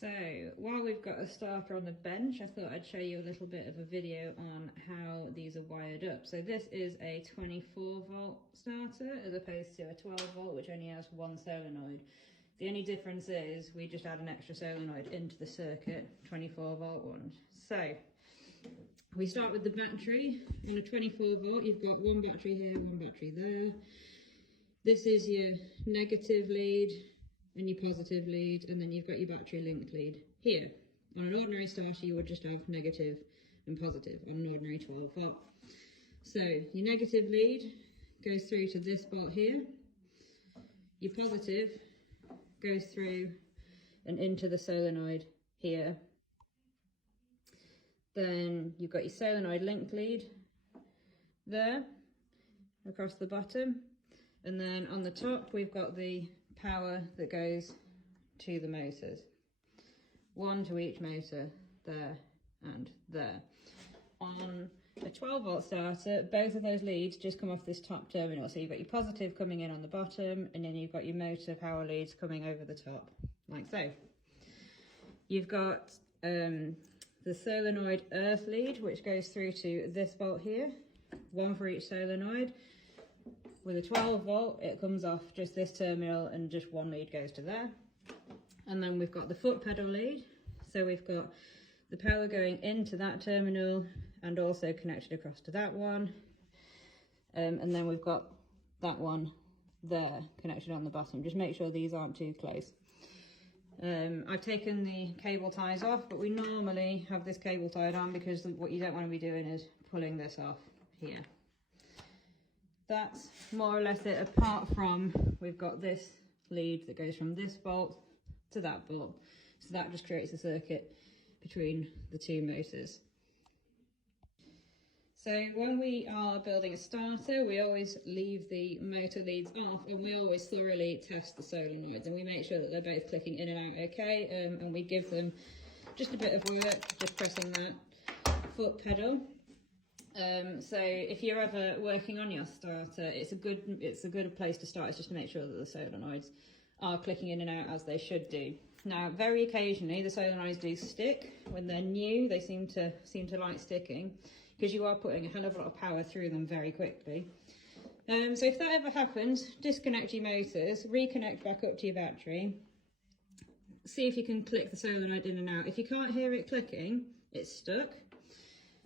So while we've got a starter on the bench, I thought I'd show you a little bit of a video on how these are wired up. So this is a 24 volt starter as opposed to a 12 volt, which only has one solenoid. The only difference is we just add an extra solenoid into the circuit, 24 volt one. So we start with the battery. On a 24 volt, you've got one battery here, one battery there. This is your negative lead and your positive lead, and then you've got your battery linked lead here. On an ordinary starter, you would just have negative and positive on an ordinary 12 volt. So your negative lead goes through to this bolt here. Your positive goes through and into the solenoid here. Then you've got your solenoid linked lead there across the bottom, and then on the top we've got the power that goes to the motors. One to each motor, there and there. On a 12 volt starter, both of those leads just come off this top terminal. So you've got your positive coming in on the bottom, and then you've got your motor power leads coming over the top, like so. You've got the solenoid earth lead, which goes through to this bolt here, one for each solenoid. With a 12 volt, it comes off just this terminal and just one lead goes to there. And then we've got the foot pedal lead. So we've got the power going into that terminal and also connected across to that one. And then we've got that one there connected on the bottom. Just make sure these aren't too close. I've taken the cable ties off, but we normally have this cable tied on because what you don't want to be doing is pulling this off here. That's more or less it, apart from we've got this lead that goes from this bolt to that bolt. So that just creates a circuit between the two motors. So when we are building a starter, we always leave the motor leads off, and we always thoroughly test the solenoids, and we make sure that they're both clicking in and out okay, and we give them just a bit of work, just pressing that foot pedal. So if you're ever working on your starter, it's a good place to start, is just to make sure that the solenoids are clicking in and out as they should do. Now, very occasionally the solenoids do stick. When they're new, they seem to like sticking, because you are putting a hell of a lot of power through them very quickly. So if that ever happens, disconnect your motors, reconnect back up to your battery, see if you can click the solenoid in and out. If you can't hear it clicking, it's stuck.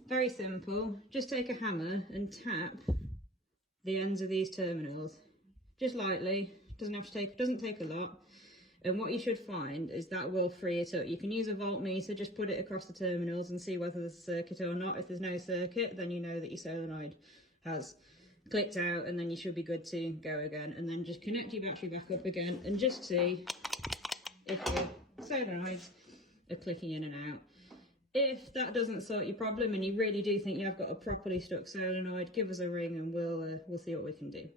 Very simple, just take a hammer and tap the ends of these terminals, just lightly. Doesn't take a lot. And what you should find is that will free it up. You can use a voltmeter, just put it across the terminals and see whether there's a circuit or not. If there's no circuit, then you know that your solenoid has clicked out, and then you should be good to go again. And then just connect your battery back up again and just see if your solenoids are clicking in and out. If that doesn't sort your problem and you really do think you have got a properly stuck solenoid, give us a ring and we'll see what we can do.